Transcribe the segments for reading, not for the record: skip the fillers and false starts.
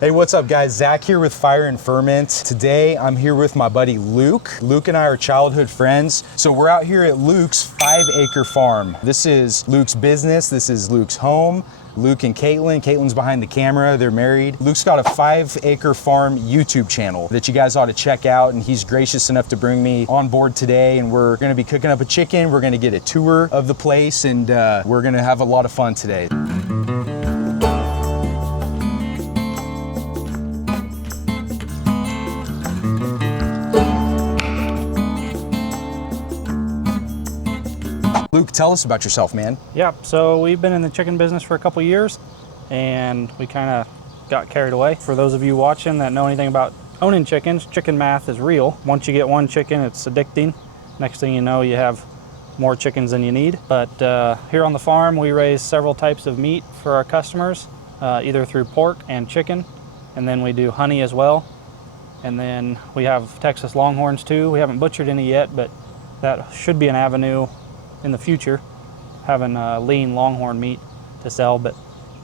Hey, what's up guys? Zach here with Fire Ferment. Today I'm here with my buddy Luke. Luke and I are childhood friends. So we're out here at Luke's 5-acre farm. This is Luke's business. This is Luke's home. Luke and Caitlin. Caitlin's behind the camera. They're married. Luke's got a 5-acre farm YouTube channel that you guys ought to check out, and he's gracious enough to bring me on board today, and we're gonna be cooking up a chicken. We're gonna get a tour of the place, and we're gonna have a lot of fun today. Luke, tell us about yourself, man. Yeah, so we've been in the chicken business for a couple years, and we kind of got carried away. For those of you watching that know anything about owning chickens, chicken math is real. Once you get one chicken, it's addicting. Next thing you know, you have more chickens than you need. But here on the farm, we raise several types of meat for our customers, either through pork and chicken, and then we do honey as well. And then we have Texas Longhorns too. We haven't butchered any yet, but that should be an avenue in the future, having lean longhorn meat to sell. But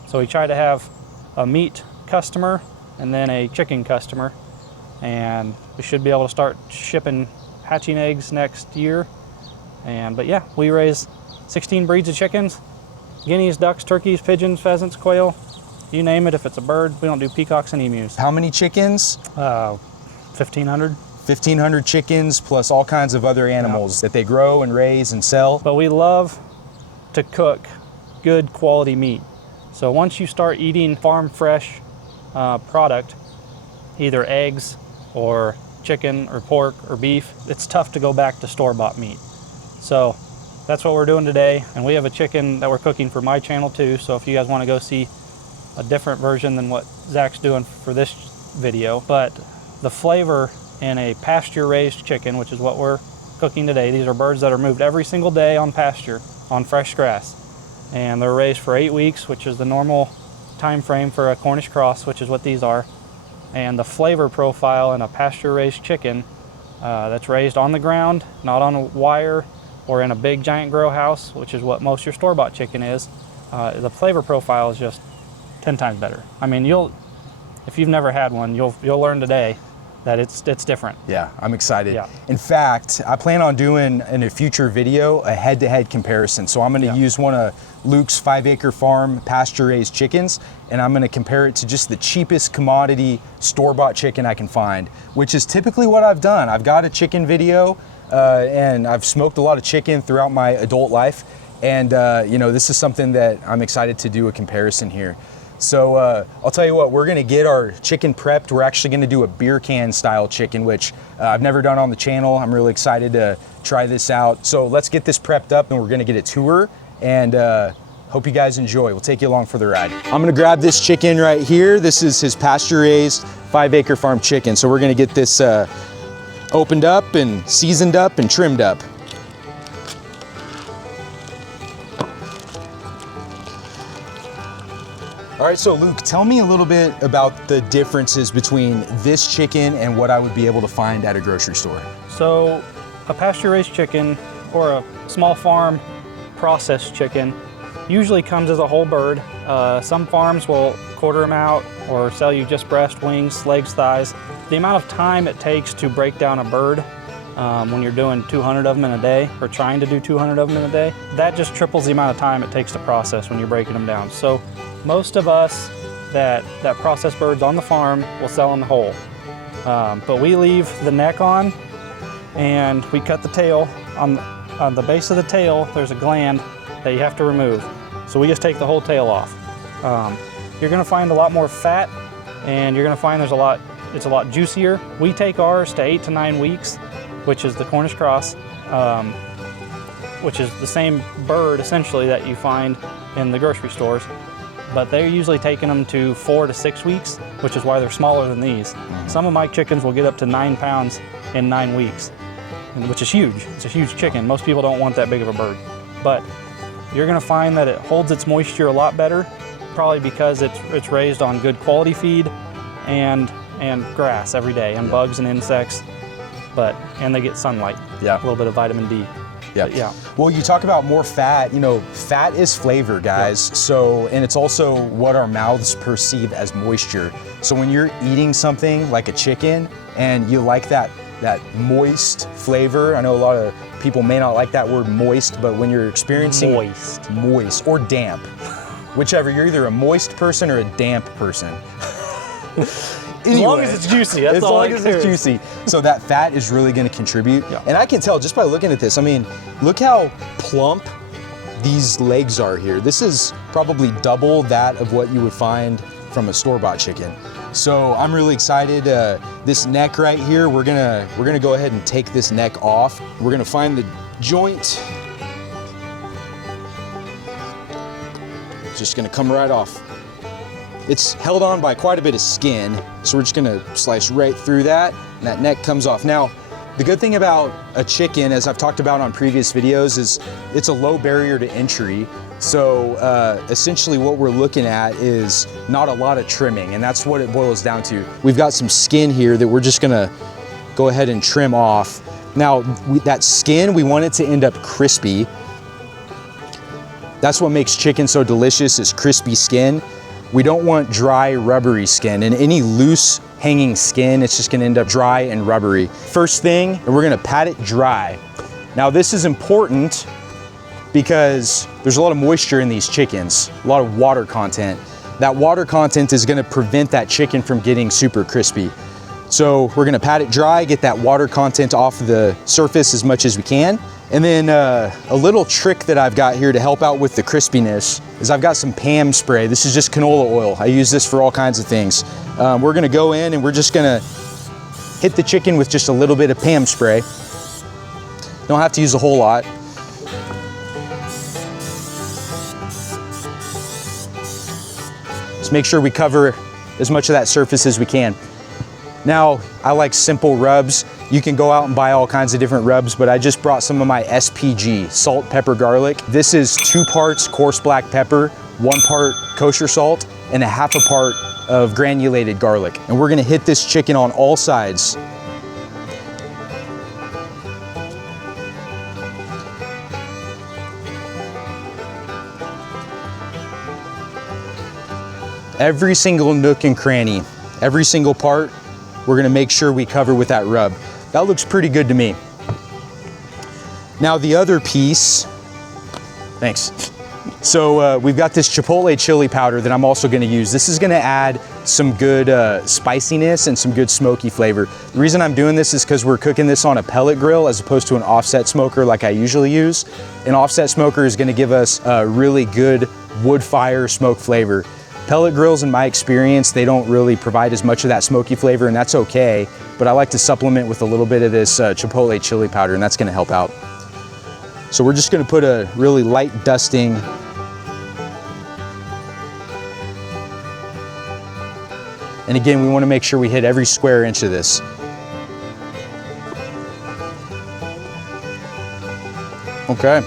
so we try to have a meat customer and then a chicken customer, and we should be able to start shipping hatching eggs next year. But yeah, we raise 16 breeds of chickens: guineas, ducks, turkeys, pigeons, pheasants, quail, you name it. If it's a bird, we don't do peacocks and emus. How many chickens? 1,500. 1,500 chickens plus all kinds of other animals that they grow and raise and sell. But we love to cook good quality meat. So once you start eating farm fresh product, either eggs or chicken or pork or beef, it's tough to go back to store-bought meat. So that's what we're doing today. And we have a chicken that we're cooking for my channel too. So if you guys want to go see a different version than what Zach's doing for this video, but the flavor in a pasture-raised chicken, which is what we're cooking today. These are birds that are moved every single day on pasture, on fresh grass. And they're raised for 8 weeks, which is the normal time frame for a Cornish cross, which is what these are. And the flavor profile in a pasture-raised chicken that's raised on the ground, not on a wire or in a big giant grow house, which is what most of your store-bought chicken is, the flavor profile is just 10 times better. I mean, if you've never had one, you'll learn today that it's different. Yeah, I'm excited. Yeah. In fact, I plan on doing in a future video a head-to-head comparison. So I'm gonna use one of Luke's 5-acre farm pasture-raised chickens, and I'm gonna compare it to just the cheapest commodity store-bought chicken I can find, which is typically what I've done. I've got a chicken video, and I've smoked a lot of chicken throughout my adult life. And you know, this is something that I'm excited to do a comparison here. So I'll tell you what, we're gonna get our chicken prepped. We're actually gonna do a beer can style chicken, which I've never done on the channel. I'm really excited to try this out. So let's get this prepped up, and we're gonna get a tour, and hope you guys enjoy. We'll take you along for the ride. I'm gonna grab this chicken right here. This is his pasture-raised 5-acre farm chicken. So we're gonna get this opened up and seasoned up and trimmed up. All right, so Luke, tell me a little bit about the differences between this chicken and what I would be able to find at a grocery store. So a pasture-raised chicken or a small farm processed chicken usually comes as a whole bird. Some farms will quarter them out or sell you just breast, wings, legs, thighs. The amount of time it takes to break down a bird when you're doing 200 of them in a day, or trying to do 200 of them in a day, that just triples the amount of time it takes to process when you're breaking them down. So most of us that process birds on the farm will sell them whole. But we leave the neck on, and we cut the tail. On the base of the tail, there's a gland that you have to remove. So we just take the whole tail off. You're gonna find a lot more fat, and you're gonna find it's a lot juicier. We take ours to 8 to 9 weeks, which is the Cornish cross, which is the same bird essentially that you find in the grocery stores. But they're usually taking them to 4 to 6 weeks, which is why they're smaller than these. Some of my chickens will get up to 9 pounds in 9 weeks, which is huge. It's a huge chicken. Most people don't want that big of a bird. But you're gonna find that it holds its moisture a lot better, probably because it's raised on good quality feed and grass every day, and bugs and insects, and they get sunlight. Yeah. A little bit of vitamin D. Yeah. Yeah. Well, you talk about more fat, you know, fat is flavor, guys. Yeah. So, and it's also what our mouths perceive as moisture. So when you're eating something like a chicken and you like that moist flavor, I know a lot of people may not like that word moist, but when you're experiencing moist or damp, whichever, you're either a moist person or a damp person. Anyway, as long as it's juicy, that's all I care. As long as it's juicy. So that fat is really gonna contribute. Yeah. And I can tell just by looking at this, I mean, look how plump these legs are here. This is probably double that of what you would find from a store-bought chicken. So I'm really excited. This neck right here, we're gonna go ahead and take this neck off. We're gonna find the joint. It's just gonna come right off. It's held on by quite a bit of skin, so we're just gonna slice right through that, and that neck comes off. Now, the good thing about a chicken, as I've talked about on previous videos, is it's a low barrier to entry. So essentially what we're looking at is not a lot of trimming, and that's what it boils down to. We've got some skin here that we're just gonna go ahead and trim off. Now, that skin, we want it to end up crispy. That's what makes chicken so delicious, is crispy skin. We don't want dry, rubbery skin, and any loose hanging skin, it's just gonna end up dry and rubbery. First thing, we're gonna pat it dry. Now this is important because there's a lot of moisture in these chickens, a lot of water content. That water content is gonna prevent that chicken from getting super crispy. So we're gonna pat it dry, get that water content off the surface as much as we can. And then a little trick that I've got here to help out with the crispiness is I've got some Pam spray. This is just canola oil. I use this for all kinds of things. We're gonna go in and we're just gonna hit the chicken with just a little bit of Pam spray. Don't have to use a whole lot. Just make sure we cover as much of that surface as we can. Now, I like simple rubs. You can go out and buy all kinds of different rubs, but I just brought some of my SPG, salt, pepper, garlic. This is 2 parts coarse black pepper, 1 part kosher salt, and a 1/2 part of granulated garlic. And we're gonna hit this chicken on all sides. Every single nook and cranny, every single part, we're gonna make sure we cover with that rub. That looks pretty good to me. Now the other piece, thanks. So we've got this chipotle chili powder that I'm also gonna use. This is gonna add some good spiciness and some good smoky flavor. The reason I'm doing this is because we're cooking this on a pellet grill as opposed to an offset smoker like I usually use. An offset smoker is gonna give us a really good wood fire smoke flavor. Pellet grills, in my experience, they don't really provide as much of that smoky flavor, and that's okay, but I like to supplement with a little bit of this chipotle chili powder, and that's gonna help out. So we're just gonna put a really light dusting. And again, we wanna make sure we hit every square inch of this. Okay,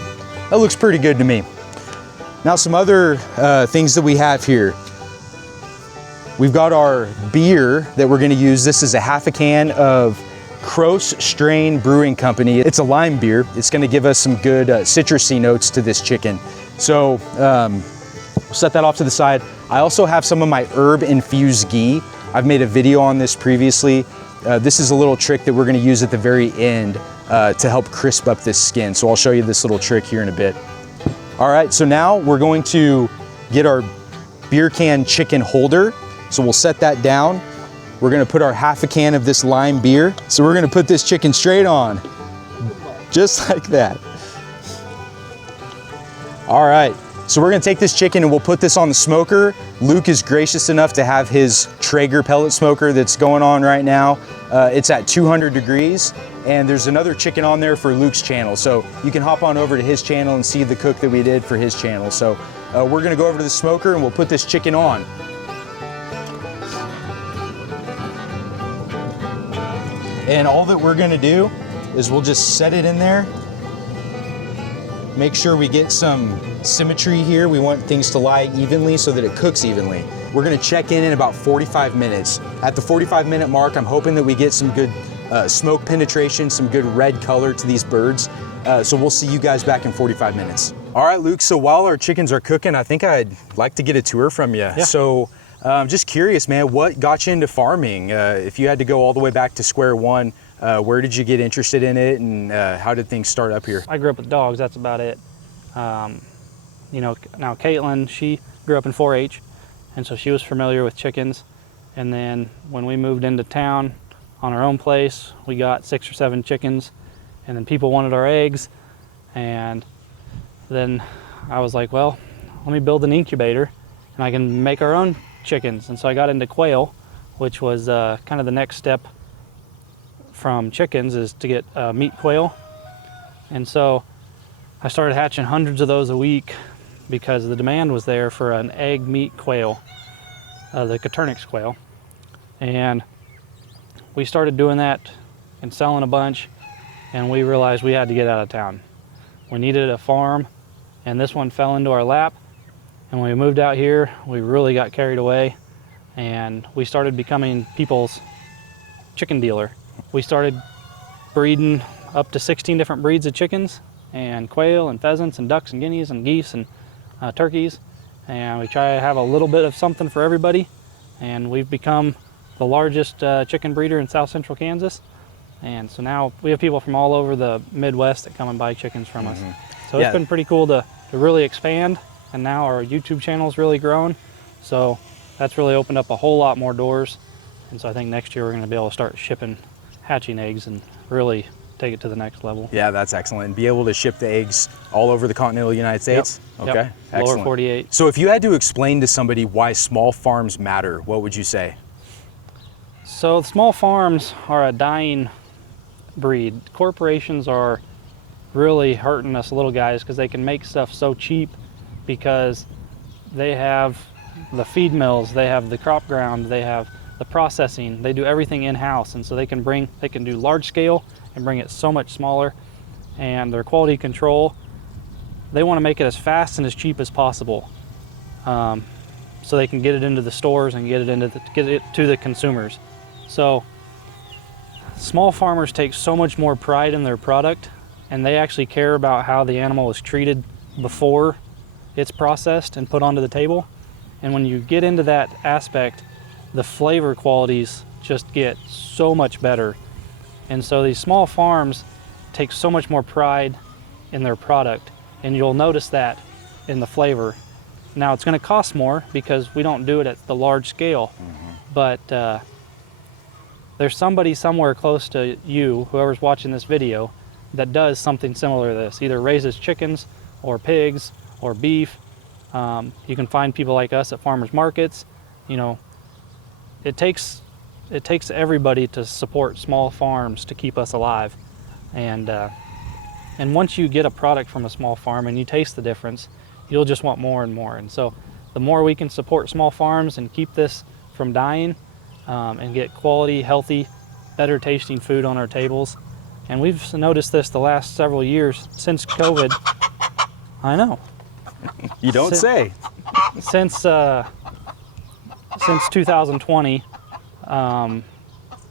that looks pretty good to me. Now some other things that we have here. We've got our beer that we're gonna use. This is a 1/2 can of Cross Strain Brewing Company. It's a lime beer. It's gonna give us some good citrusy notes to this chicken. So we'll set that off to the side. I also have some of my herb infused ghee. I've made a video on this previously. This is a little trick that we're gonna use at the very end to help crisp up this skin. So I'll show you this little trick here in a bit. All right, so now we're going to get our beer can chicken holder. So we'll set that down. We're gonna put our 1/2 can of this lime beer. So we're gonna put this chicken straight on, just like that. All right, so we're gonna take this chicken and we'll put this on the smoker. Luke is gracious enough to have his Traeger pellet smoker that's going on right now. It's at 200 degrees. And there's another chicken on there for Luke's channel. So you can hop on over to his channel and see the cook that we did for his channel. So we're gonna go over to the smoker and we'll put this chicken on. And all that we're gonna do is we'll just set it in there. Make sure we get some symmetry here. We want things to lie evenly so that it cooks evenly. We're gonna check in about 45 minutes. At the 45-minute mark, I'm hoping that we get some good smoke penetration, some good red color to these birds. So we'll see you guys back in 45 minutes. All right, Luke, so while our chickens are cooking, I think I'd like to get a tour from you. Yeah. So Just curious, man, what got you into farming? If you had to go all the way back to square one, where did you get interested in it, and how did things start up here? I grew up with dogs, that's about it. You know, now Caitlin, she grew up in 4-H, and so she was familiar with chickens. And then when we moved into town on our own place, we got 6 or 7 chickens, and then people wanted our eggs. And then I was like, well, let me build an incubator and I can make our own chickens. And so I got into quail, which was kind of the next step from chickens, is to get meat quail. And so I started hatching hundreds of those a week because the demand was there for an egg meat quail, the Coturnix quail. And we started doing that and selling a bunch, and we realized we had to get out of town. We needed a farm, and this one fell into our lap. And when we moved out here, we really got carried away, and we started becoming people's chicken dealer. We started breeding up to 16 different breeds of chickens, and quail and pheasants and ducks and guineas and geese and turkeys. And we try to have a little bit of something for everybody. And we've become the largest chicken breeder in South Central Kansas. And so now we have people from all over the Midwest that come and buy chickens from us. So it's been pretty cool to really expand. And now our YouTube channel's really grown. So that's really opened up a whole lot more doors. And so I think next year we're going to be able to start shipping hatching eggs and really take it to the next level. Yeah, that's excellent. And be able to ship the eggs all over the continental United States? Yep. Okay, excellent. Lower 48. So if you had to explain to somebody why small farms matter, what would you say? So small farms are a dying breed. Corporations are really hurting us little guys because they can make stuff so cheap because they have the feed mills, they have the crop ground, they have the processing, they do everything in-house, and so they can do large scale and bring it so much smaller. And their quality control, they want to make it as fast and as cheap as possible, so they can get it into the stores and get it to the consumers. So small farmers take so much more pride in their product, and they actually care about how the animal is treated before it's processed and put onto the table. And when you get into that aspect, the flavor qualities just get so much better. And so these small farms take so much more pride in their product, and you'll notice that in the flavor. Now it's going to cost more because we don't do it at the large scale, but there's somebody somewhere close to you, whoever's watching this video, that does something similar to this, either raises chickens or pigs or beef. You can find people like us at farmers markets. You know, it takes everybody to support small farms to keep us alive. And once you get a product from a small farm and you taste the difference, you'll just want more and more. And so the more we can support small farms and keep this from dying, and get quality, healthy, better tasting food on our tables. And we've noticed this the last several years since COVID. I know. You don't say. Since 2020,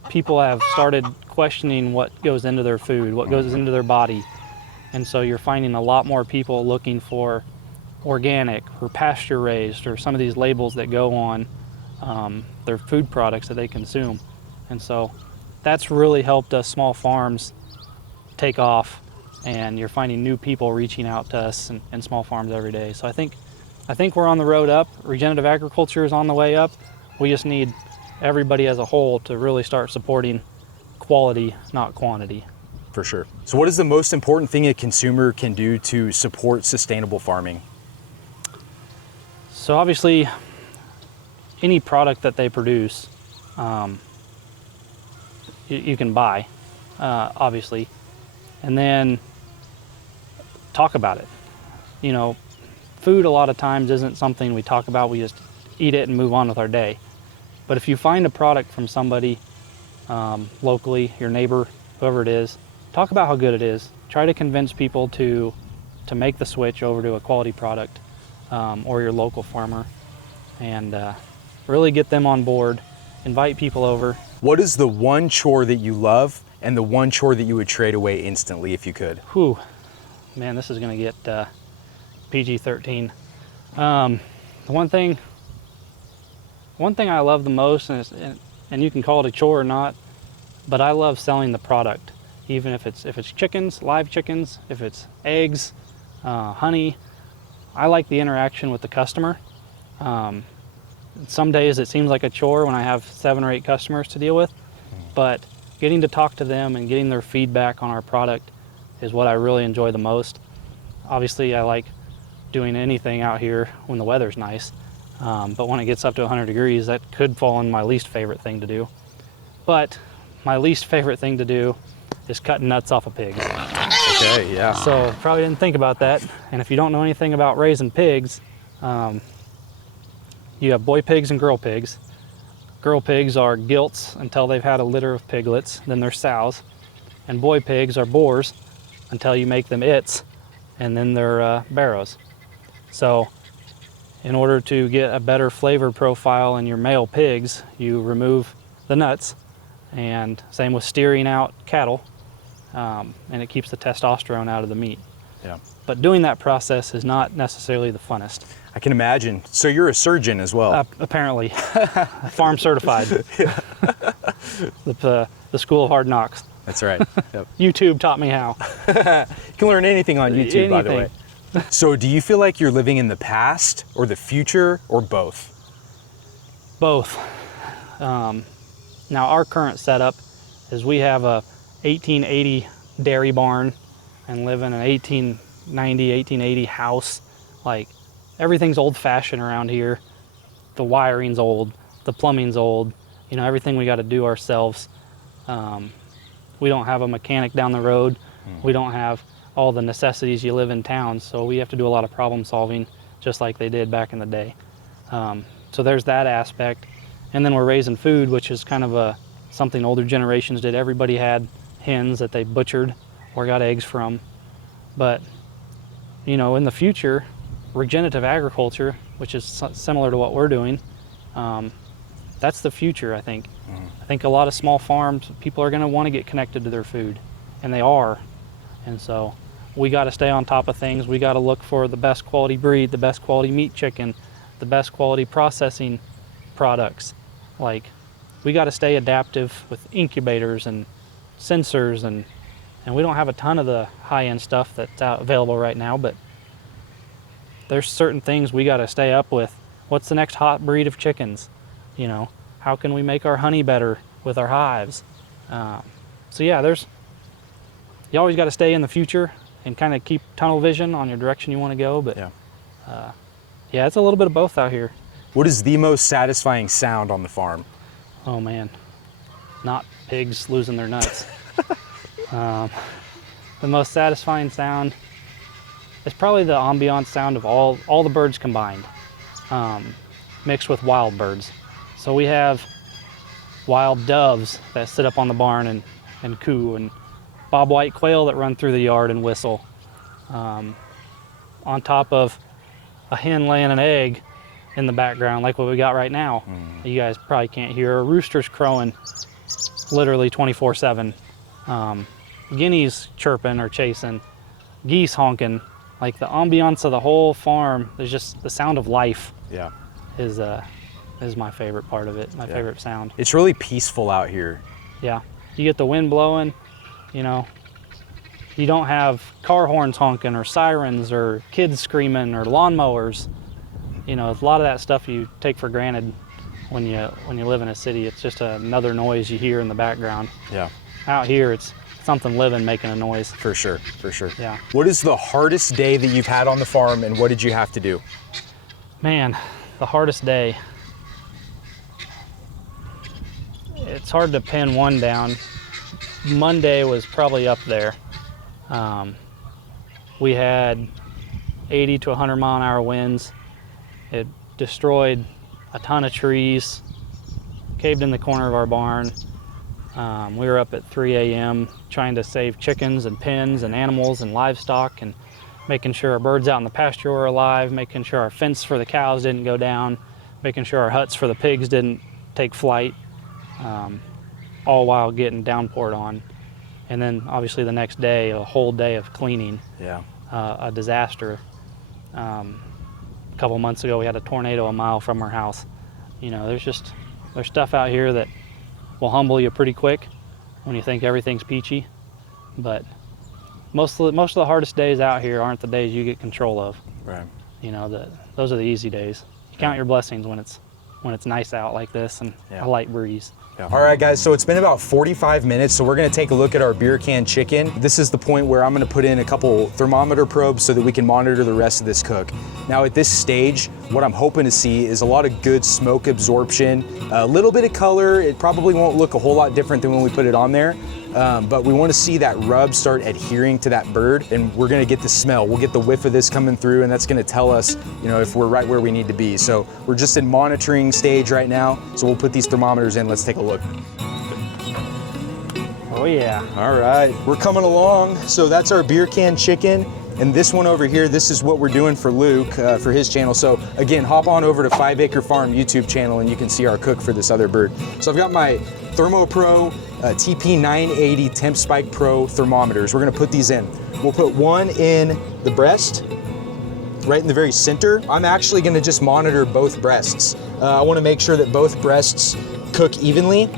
people have started questioning what goes into their food, what goes into their body. And so you're finding a lot more people looking for organic or pasture-raised or some of these labels that go on their food products that they consume. And so that's really helped us small farms take off, and you're finding new people reaching out to us and small farms every day. So I think we're on the road up. Regenerative agriculture is on the way up. We just need everybody as a whole to really start supporting quality, not quantity. For sure. So what is the most important thing a consumer can do to support sustainable farming? So obviously, any product that they produce, you can buy, obviously, and then talk about it. You know, food a lot of times isn't something we talk about, we just eat it and move on with our day. But if you find a product from somebody locally, your neighbor, whoever it is, talk about how good it is. Try to convince people to make the switch over to a quality product, or your local farmer, and really get them on board, invite people over. What is the one chore that you love and the one chore that you would trade away instantly if you could? Whew, man, this is gonna get PG-13. The one thing One thing I love the most, and you can call it a chore or not, but I love selling the product. Even if it's chickens, live chickens, if it's eggs, honey, I like the interaction with the customer. Some days it seems like a chore when I have 7 or 8 customers to deal with, but getting to talk to them and getting their feedback on our product is what I really enjoy the most. Obviously, I like doing anything out here when the weather's nice, but when it gets up to 100 degrees, that could fall in my least favorite thing to do. But my least favorite thing to do is cutting nuts off of pigs. Okay, yeah. So probably didn't think about that. And if you don't know anything about raising pigs, you have boy pigs and girl pigs. Girl pigs are gilts until they've had a litter of piglets, then they're sows. And boy pigs are boars until you make them its, and then they're barrows. So in order to get a better flavor profile in your male pigs, you remove the nuts, and same with steering out cattle, and it keeps the testosterone out of the meat. Yeah. But doing that process is not necessarily the funnest. I can imagine. So you're a surgeon as well. Apparently, farm certified. The School of Hard Knocks. That's right. Yep. YouTube taught me how. You can learn anything on YouTube, by the way. Anything. So do you feel like you're living in the past or the future or both? Both. Now our current setup is we have a 1880 dairy barn and live in an 1890, 1880 house. Like, everything's old fashioned around here. The wiring's old, the plumbing's old, you know, everything we got to do ourselves. We don't have a mechanic down the road. We don't have all the necessities you live in town, so we have to do a lot of problem solving just like they did back in the day. So there's that aspect. And then we're raising food, which is kind of something older generations did. Everybody had hens that they butchered or got eggs from. But, you know, in the future, regenerative agriculture, which is similar to what we're doing, that's the future, I think. I think a lot of small farms, people are going to want to get connected to their food, and they are. And so we got to stay on top of things. We got to look for the best quality breed, the best quality meat chicken, the best quality processing products. Like, we got to stay adaptive with incubators and sensors, and we don't have a ton of the high-end stuff that's available right now, but there's certain things we got to stay up with. What's the next hot breed of chickens? You know, how can we make our honey better with our hives? So yeah, you always got to stay in the future and kind of keep tunnel vision on your direction you want to go. But yeah, it's a little bit of both out here. What is the most satisfying sound on the farm? Oh man, not pigs losing their nuts. The most satisfying sound is probably the ambient sound of all the birds combined, mixed with wild birds. So we have wild doves that sit up on the barn and coo, and bobwhite quail that run through the yard and whistle. On top of a hen laying an egg in the background, like what we got right now. You guys probably can't hear. Roosters crowing literally 24/7. Guineas chirping or chasing. Geese honking. Like, the ambiance of the whole farm, there's just the sound of life. Yeah. Is my favorite part of it, my favorite sound. It's really peaceful out here. Yeah, you get the wind blowing, you know, you don't have car horns honking or sirens or kids screaming or lawnmowers. You know, a lot of that stuff you take for granted when you live in a city. It's just another noise you hear in the background. Yeah. Out here, it's something living making a noise. For sure, for sure. Yeah. What is the hardest day that you've had on the farm, and what did you have to do? Man, the hardest day. It's hard to pin one down. Monday was probably up there. We had 80 to 100 mile an hour winds. It destroyed a ton of trees, caved in the corner of our barn. We were up at 3 a.m. trying to save chickens and pens and animals and livestock, and making sure our birds out in the pasture were alive, making sure our fence for the cows didn't go down, making sure our huts for the pigs didn't take flight, all while getting downpoured on. And then obviously the next day, a whole day of cleaning. Yeah. A disaster. A couple months ago, we had a tornado a mile from our house. You know, there's stuff out here that will humble you pretty quick when you think everything's peachy. But most of the hardest days out here aren't the days you get control of. Right. You know, those are the easy days. You count your blessings when it's nice out like this and a light breeze. Yeah. All right, guys, so it's been about 45 minutes, so we're gonna take a look at our beer can chicken. This is the point where I'm gonna put in a couple thermometer probes so that we can monitor the rest of this cook. Now at this stage, what I'm hoping to see is a lot of good smoke absorption, a little bit of color. It probably won't look a whole lot different than when we put it on there, but we wanna see that rub start adhering to that bird, and we're gonna get the smell. We'll get the whiff of this coming through, and that's gonna tell us, you know, if we're right where we need to be. So we're just in monitoring stage right now, so we'll put these thermometers in. Let's take a look. Oh yeah. All right, we're coming along. So that's our beer can chicken. And this one over here, this is what we're doing for Luke, for his channel. So again, hop on over to 5 Acre Farm YouTube channel and you can see our cook for this other bird. So I've got my ThermoPro TP980 Temp Spike Pro thermometers. We're gonna put these in. We'll put one in the breast, right in the very center. I'm actually gonna just monitor both breasts. I wanna make sure that both breasts cook evenly.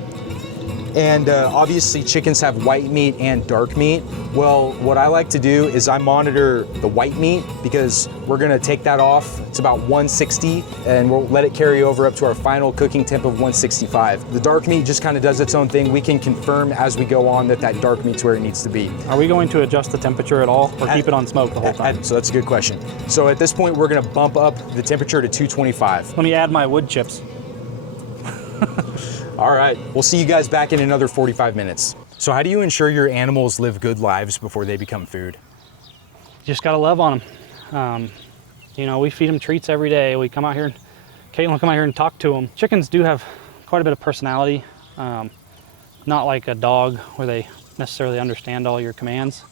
And obviously chickens have white meat and dark meat. Well, what I like to do is I monitor the white meat because we're gonna take that off. It's about 160 and we'll let it carry over up to our final cooking temp of 165. The dark meat just kind of does its own thing. We can confirm as we go on that dark meat's where it needs to be. Are we going to adjust the temperature at all or keep it on smoke the whole time? So that's a good question. So at this point, we're gonna bump up the temperature to 225. Let me add my wood chips. All right, we'll see you guys back in another 45 minutes. So how do you ensure your animals live good lives before they become food? You just gotta love on them. You know, we feed them treats every day. We come out here, and Caitlin will come out here and talk to them. Chickens do have quite a bit of personality. Not like a dog where they necessarily understand all your commands.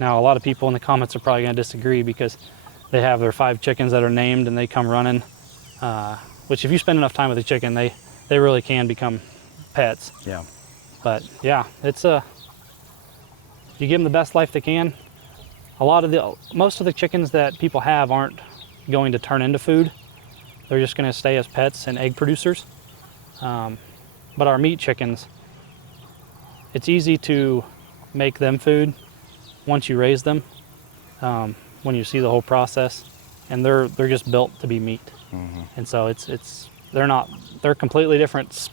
Now, a lot of people in the comments are probably gonna disagree because they have their 5 chickens that are named and they come running, which if you spend enough time with a chicken, they really can become pets. Yeah. But yeah, it's you give them the best life they can. Most of the chickens that people have aren't going to turn into food. They're just going to stay as pets and egg producers. But our meat chickens, it's easy to make them food once you raise them. When you see the whole process, and they're just built to be meat. Mm-hmm. And so they're completely different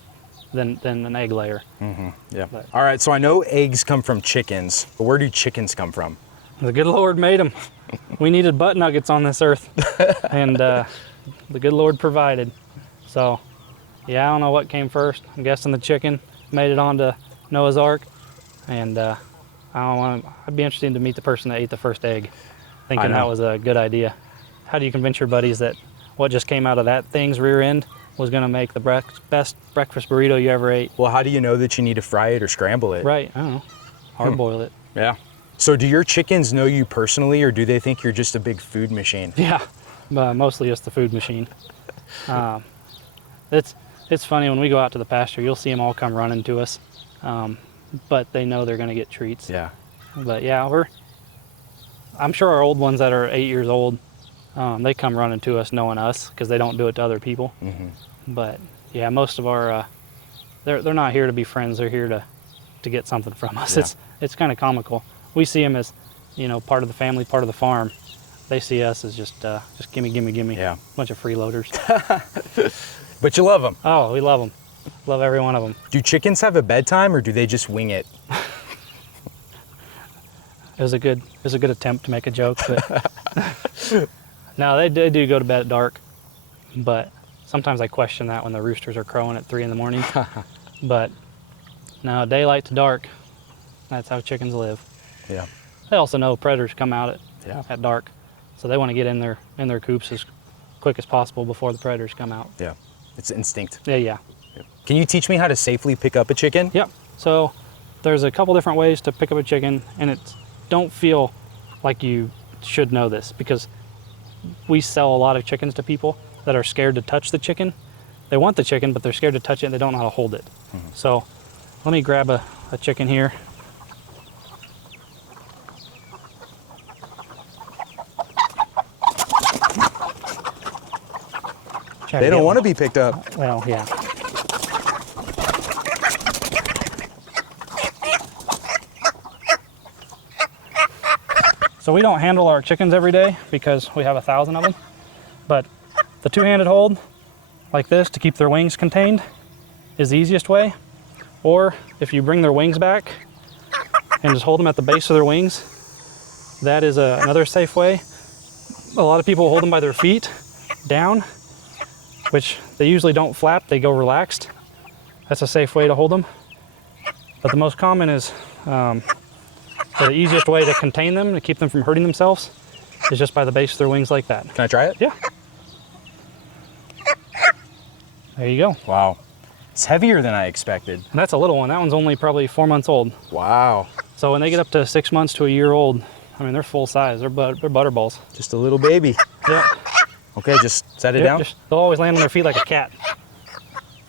than an egg layer. Mm-hmm. Yeah. But. All right, so I know eggs come from chickens, but where do chickens come from? The good Lord made them. We needed butt nuggets on this earth, and the good Lord provided. So, yeah, I don't know what came first. I'm guessing the chicken made it onto Noah's Ark, and I'd be interested to meet the person that ate the first egg, thinking that was a good idea. How do you convince your buddies that what just came out of that thing's rear end was going to make the best breakfast burrito you ever ate? Well, how do you know that you need to fry it or scramble it? Right, I don't know. Hard boil it. Yeah. So do your chickens know you personally, or do they think you're just a big food machine? Yeah, mostly just the food machine. It's funny, when we go out to the pasture, you'll see them all come running to us, but they know they're going to get treats. Yeah. But yeah, I'm sure our old ones that are 8 years old, they come running to us knowing us because they don't do it to other people. Mm-hmm. But yeah, most of our, they're not here to be friends. They're here to get something from us. Yeah. It's kind of comical. We see them as, you know, part of the family, part of the farm. They see us as just gimme, gimme, gimme. Yeah. Bunch of freeloaders. But you love them. Oh, we love them. Love every one of them. Do chickens have a bedtime, or do they just wing it? It was a good attempt to make a joke, but no, they do go to bed at dark. But sometimes I question that when the roosters are crowing at 3 in the morning. But no, daylight to dark, that's how chickens live. Yeah. They also know predators come out at dark, so they want to get in their coops as quick as possible before the predators come out. Yeah, it's instinct. Yeah. Can you teach me how to safely pick up a chicken? Yep. So there's a couple different ways to pick up a chicken, and don't feel like you should know this, because we sell a lot of chickens to people that are scared to touch the chicken. They want the chicken, but they're scared to touch it and they don't know how to hold it. Mm-hmm. So let me grab a chicken here. They don't want to be picked up. Well, yeah. So we don't handle our chickens every day because we have 1,000 of them, but the two-handed hold like this to keep their wings contained is the easiest way. Or if you bring their wings back and just hold them at the base of their wings, that is another safe way. A lot of people hold them by their feet down, which they usually don't flap, they go relaxed. That's a safe way to hold them. But the most common is, the easiest way to contain them, to keep them from hurting themselves, is just by the base of their wings like that. Can I try it? Yeah. There you go. Wow. It's heavier than I expected. And that's a little one. That one's only probably 4 months old. Wow. So when they get up to 6 months to a year old, I mean, they're full size. They're butterballs. Just a little baby. Yep. Okay, just set it down. They'll always land on their feet like a cat.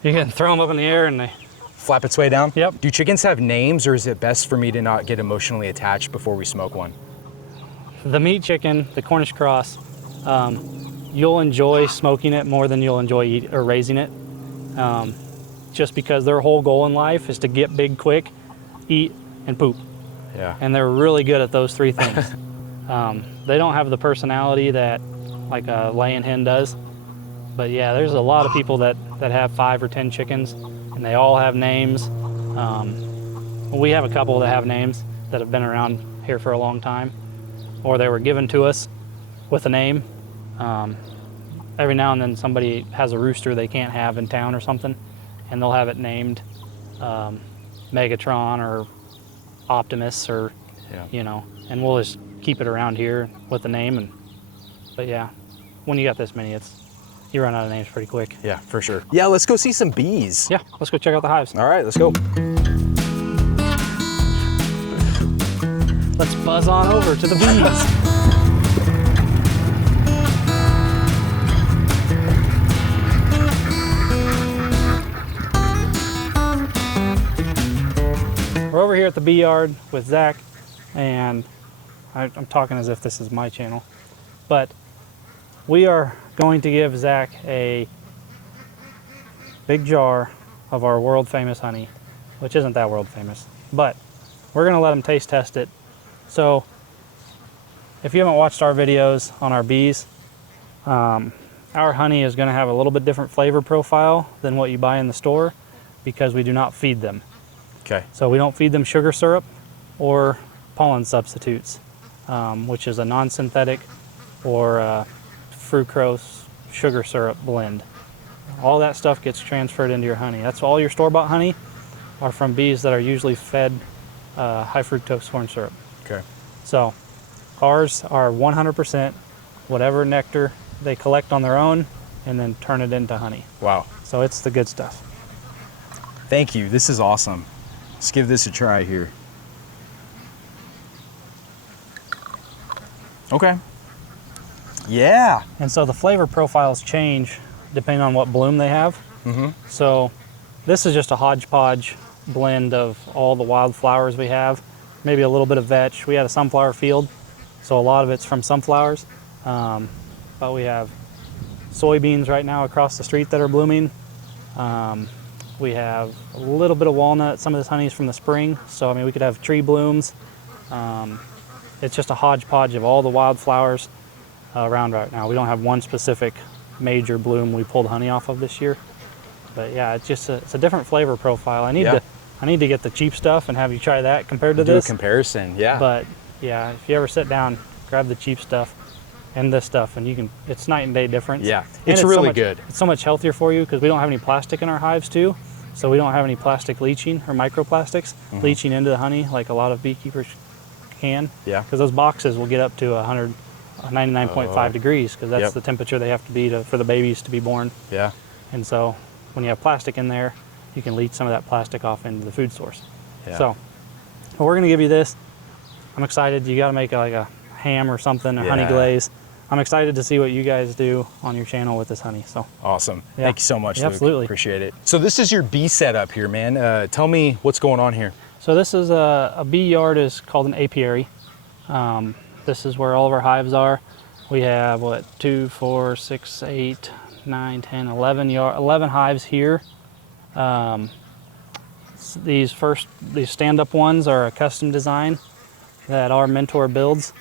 You can throw them up in the air and they... Flap its way down? Yep. Do chickens have names, or is it best for me to not get emotionally attached before we smoke one? The meat chicken, the Cornish cross, you'll enjoy smoking it more than you'll enjoy raising it. Just because their whole goal in life is to get big quick, eat, and poop. Yeah. And they're really good at those three things. They don't have the personality that like a laying hen does. But yeah, there's a lot of people that have 5 or 10 chickens, and they all have names. We have a couple that have names that have been around here for a long time, or they were given to us with a name. Every now and then somebody has a rooster they can't have in town or something, and they'll have it named Megatron or Optimus, or you know, and we'll just keep it around here with the name. But yeah, when you got this many, you run out of names pretty quick. Yeah, for sure. Yeah, let's go see some bees. Yeah, let's go check out the hives. All right, let's go. Let's buzz on over to the bees. We're over here at the bee yard with Zach, and I'm talking as if this is my channel, but we are going to give Zach a big jar of our world famous honey, which isn't that world famous, but we're gonna let him taste test it. So if you haven't watched our videos on our bees, our honey is gonna have a little bit different flavor profile than what you buy in the store because we do not feed them. Okay. So we don't feed them sugar syrup or pollen substitutes, which is a non-synthetic or fructose sugar syrup blend. All that stuff gets transferred into your honey. That's all your store-bought honey are from bees that are usually fed high fructose corn syrup. Okay. So ours are 100% whatever nectar they collect on their own and then turn it into honey. Wow. So it's the good stuff. Thank you. This is awesome. Let's give this a try here. Okay. Yeah. And so the flavor profiles change depending on what bloom they have. Mm-hmm. So this is just a hodgepodge blend of all the wildflowers we have, maybe a little bit of vetch. We had a sunflower field, so a lot of it's from sunflowers. But we have soybeans right now across the street that are blooming. We have a little bit of walnut. Some of this honey is from the spring, so I mean we could have tree blooms. It's just a hodgepodge of all the wildflowers around right now. We don't have one specific major bloom we pulled honey off of this year, but yeah, it's a different flavor profile. I need to get the cheap stuff and have you try that compared to this. Do a comparison, yeah. But yeah, if you ever sit down, grab the cheap stuff and this stuff, and it's night and day difference. Yeah, And it's really so good. It's so much healthier for you because we don't have any plastic in our hives too. So we don't have any plastic leaching or microplastics leaching into the honey like a lot of beekeepers can. Yeah. Because those boxes will get up to 99.5 degrees because that's the temperature they have to be for the babies to be born. Yeah. And so when you have plastic in there, you can leach some of that plastic off into the food source. Yeah. So we're going to give you this. I'm excited. You got to make like a ham or something, a honey glaze. I'm excited to see what you guys do on your channel with this honey. So awesome. Yeah. Thank you so much, Yeah, Luke. absolutely. Appreciate it. So this is your bee setup here, man. Tell me what's going on here. So this is a bee yard is called an apiary. This is where all of our hives are. We have 2, 4, 6, 8, 9, 10, 11 hives here. These stand-up ones are a custom design that our mentor builds,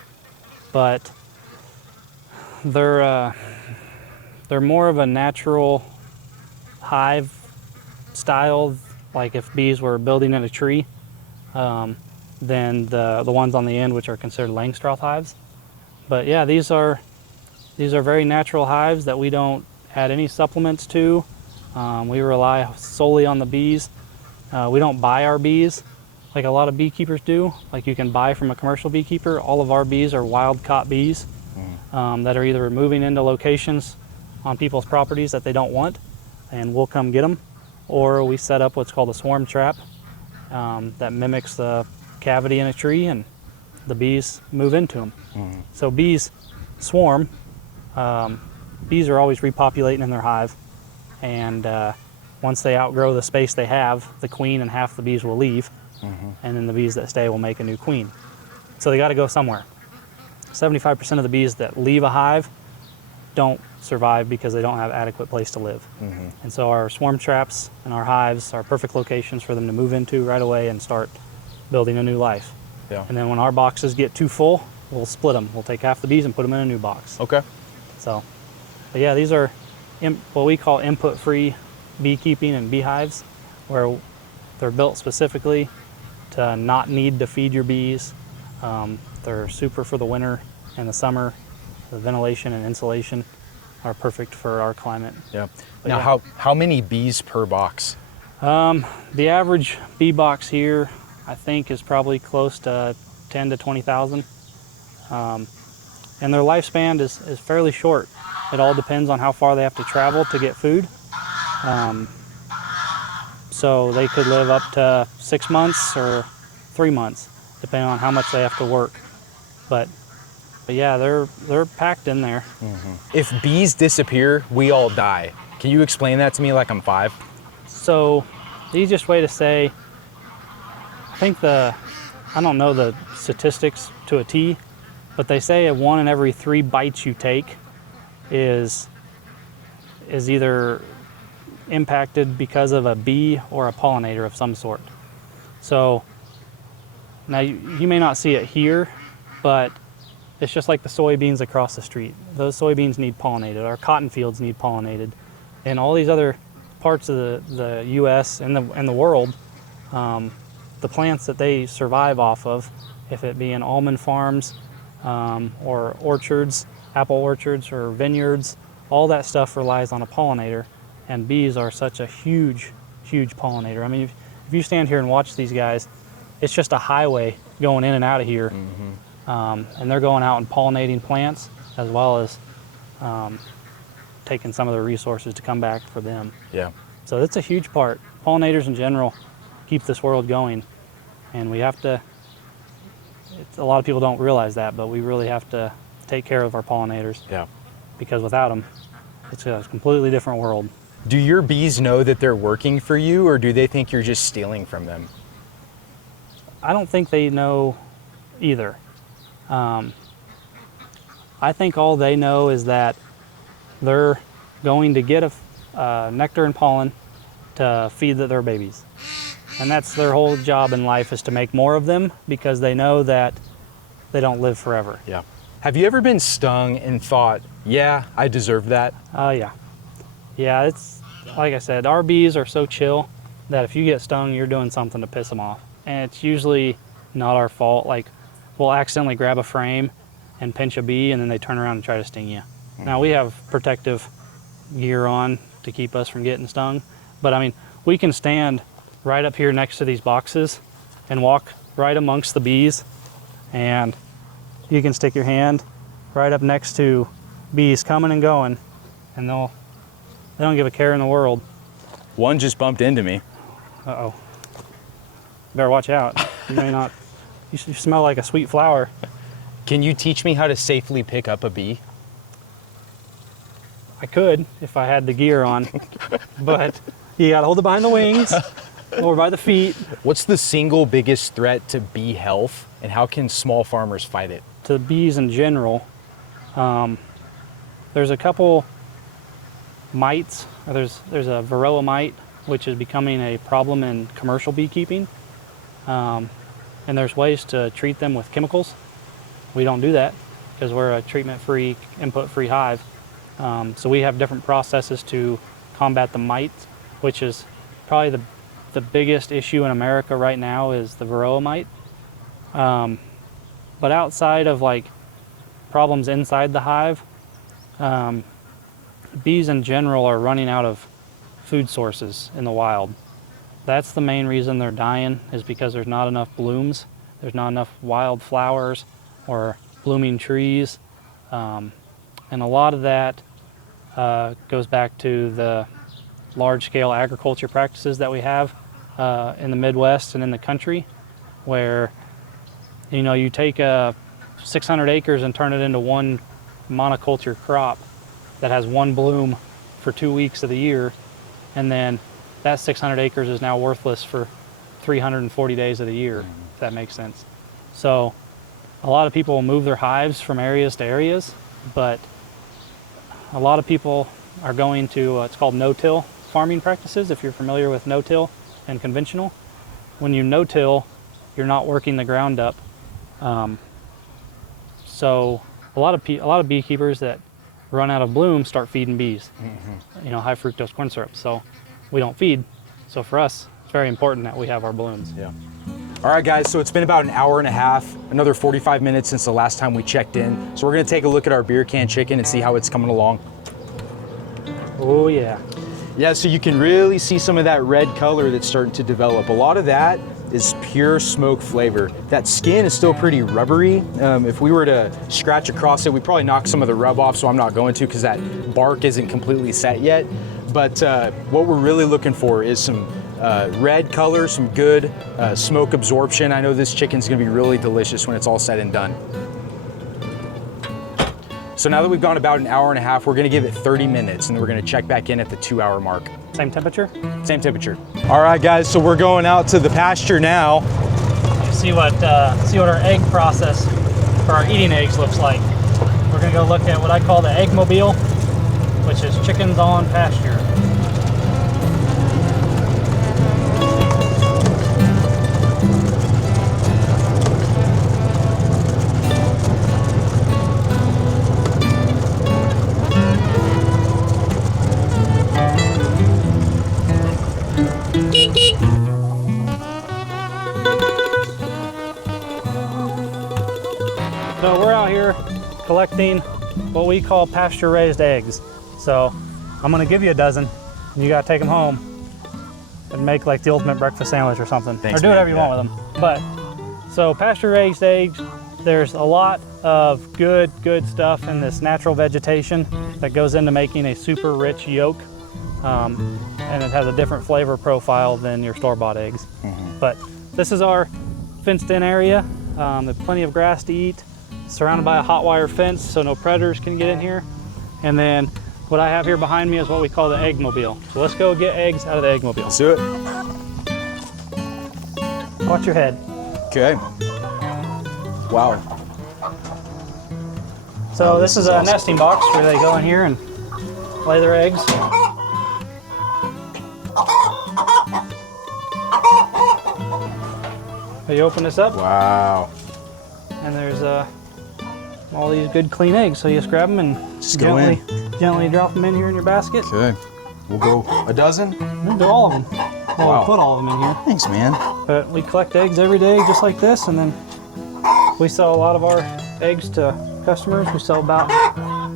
but they're more of a natural hive style, like if bees were building in a tree, than the ones on the end, which are considered Langstroth hives. But yeah, these are very natural hives that we don't add any supplements to. We rely solely on the bees. We don't buy our bees like a lot of beekeepers do. Like you can buy from a commercial beekeeper. All of our bees are wild caught bees that are either moving into locations on people's properties that they don't want, and we'll come get them, or we set up what's called a swarm trap that mimics the cavity in a tree, and the bees move into them. So bees swarm. Bees are always repopulating in their hive, and once they outgrow the space they have, the queen and half the bees will leave, and then the bees that stay will make a new queen. So they got to go somewhere. 75% of the bees that leave a hive don't survive because they don't have adequate place to live. And so our swarm traps and our hives are perfect locations for them to move into right away and start building a new life. And then when our boxes get too full, we'll split them. We'll take half the bees and put them in a new box. Okay. So, but yeah, these are what we call input-free beekeeping and beehives, where they're built specifically to not need to feed your bees. They're super for the winter and the summer. The ventilation and insulation are perfect for our climate. Yeah. But Now, yeah. how many bees per box? The average bee box here, I think, is probably close to 10 to 20,000. And their lifespan is fairly short. It all depends on how far they have to travel to get food. So they could live up to 6 months or 3 months, depending on how much they have to work. But yeah, they're packed in there. If bees disappear, we all die. Can you explain that to me like I'm 5? So the easiest way to say, I think I don't know the statistics to a T, but they say 1 in every 3 bites you take is either impacted because of a bee or a pollinator of some sort. So now you may not see it here, but it's just like the soybeans across the street. Those soybeans need pollinated. Our cotton fields need pollinated, and all these other parts of the U.S. and the world, the plants that they survive off of, if it be in almond farms or orchards, apple orchards or vineyards, all that stuff relies on a pollinator, and bees are such a huge pollinator. I mean, if you stand here and watch these guys, it's just a highway going in and out of here. And they're going out and pollinating plants, as well as taking some of the resources to come back for them. Yeah. So it's a huge part. Pollinators in general keep this world going, and we have to, a lot of people don't realize that, but we really have to take care of our pollinators. Yeah. Because without them, it's a completely different world. Do your bees know that they're working for you, or do they think you're just stealing from them? I don't think they know either. I think all they know is that they're going to get nectar and pollen to feed their babies. And that's their whole job in life, is to make more of them, because they know that they don't live forever. Yeah. Have you ever been stung and thought, yeah, I deserve that? Yeah. Yeah, it's like I said, our bees are so chill that if you get stung, you're doing something to piss them off. And it's usually not our fault. Like, we'll accidentally grab a frame and pinch a bee, and then they turn around and try to sting you. Now, we have protective gear on to keep us from getting stung, but I mean, we can stand right up here next to these boxes and walk right amongst the bees, and you can stick your hand right up next to bees coming and going, and they don't give a care in the world. One just bumped into me. Uh-oh. Better watch out. You may not, you smell like a sweet flower. Can you teach me how to safely pick up a bee? I could if I had the gear on, but you gotta hold it behind the wings or by the feet. What's the single biggest threat to bee health, and how can small farmers fight it? To bees in general, there's a couple mites. There's a varroa mite, which is becoming a problem in commercial beekeeping. And there's ways to treat them with chemicals. We don't do that because we're a treatment-free, input-free hive. So we have different processes to combat the mites, which is probably the biggest issue in America right now is the varroa mite. But outside of like problems inside the hive, bees in general are running out of food sources in the wild. That's the main reason they're dying, is because there's not enough blooms. There's not enough wild flowers or blooming trees. And a lot of that goes back to the large-scale agriculture practices that we have in the Midwest and in the country, where you take 600 acres and turn it into one monoculture crop that has one bloom for 2 weeks of the year, and then that 600 acres is now worthless for 340 days of the year, if that makes sense. So a lot of people will move their hives from areas to areas, but a lot of people are going to, it's called no-till farming practices, if you're familiar with no-till and conventional. When you no-till, you're not working the ground up. So a lot of beekeepers that run out of bloom start feeding bees, high fructose corn syrup. So we don't feed. So for us, it's very important that we have our blooms. Yeah. All right, guys, so it's been about an hour and a half, another 45 minutes since the last time we checked in. So we're gonna take a look at our beer can chicken and see how it's coming along. Oh yeah. Yeah, so you can really see some of that red color that's starting to develop. A lot of that is pure smoke flavor. That skin is still pretty rubbery. If we were to scratch across it, we'd probably knock some of the rub off, so I'm not going to because that bark isn't completely set yet. But what we're really looking for is some red color, some good smoke absorption. I know this chicken's gonna be really delicious when it's all said and done. So now that we've gone about an hour and a half, we're gonna give it 30 minutes and then we're gonna check back in at the 2-hour mark. Same temperature? Same temperature. All right, guys, so we're going out to the pasture now. See what our egg process for our eating eggs looks like. We're gonna go look at what I call the egg mobile, which is chickens on pasture. So we're out here collecting what we call pasture-raised eggs. So I'm gonna give you a dozen, and you gotta take them home and make like the ultimate breakfast sandwich or something. Thanks, or do whatever you man. want with them. But so pasture-raised eggs, there's a lot of good stuff in this natural vegetation that goes into making a super rich yolk. And it has a different flavor profile than your store-bought eggs. But this is our fenced-in area. There's plenty of grass to eat, surrounded by a hot wire fence so no predators can get in here. And then what I have here behind me is what we call the egg mobile. So let's go get eggs out of the egg mobile. Let's do it. Watch your head. Okay. Wow. So this is a awesome. nesting box where they go in here and lay their eggs. So you open this up. Wow. And there's all these good clean eggs. So you just grab them and Just go in. gently drop them in here in your basket. Okay. We'll go a dozen. We'll do all of them. Well, Wow. we'll put all of them in here. Thanks, man. But we collect eggs every day just like this, and then we sell a lot of our eggs to customers. We sell about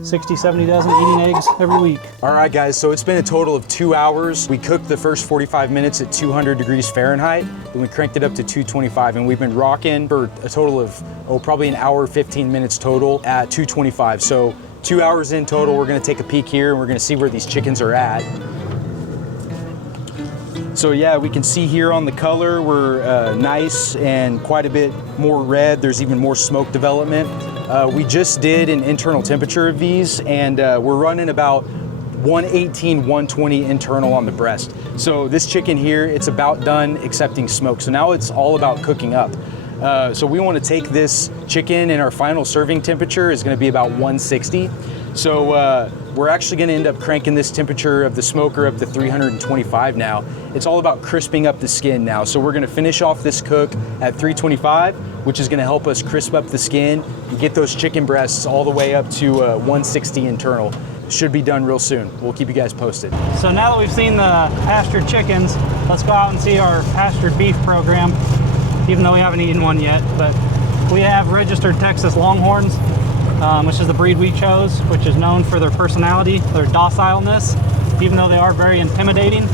60, 70 dozen eating eggs every week. All right, guys, so it's been a total of 2 hours. We cooked the first 45 minutes at 200 degrees Fahrenheit, then we cranked it up to 225, and we've been rocking for a total of, probably an hour, 15 minutes total at 225. So 2 hours in total. We're gonna take a peek here and we're gonna see where these chickens are at. So yeah, we can see here on the color, we're nice and quite a bit more red. There's even more smoke development. We just did an internal temperature of these, and we're running about 118, 120 internal on the breast. So this chicken here, it's about done accepting smoke. So now it's all about cooking up. So we want to take this chicken, and our final serving temperature is going to be about 160. So we're actually gonna end up cranking this temperature of the smoker up to 325 now. It's all about crisping up the skin now. So we're gonna finish off this cook at 325, which is gonna help us crisp up the skin and get those chicken breasts all the way up to 160 internal. Should be done real soon. We'll keep you guys posted. So now that we've seen the pastured chickens, let's go out and see our pastured beef program, even though we haven't eaten one yet. But we have registered Texas Longhorns, which is the breed we chose, which is known for their personality, their docileness. Even though they are very intimidating,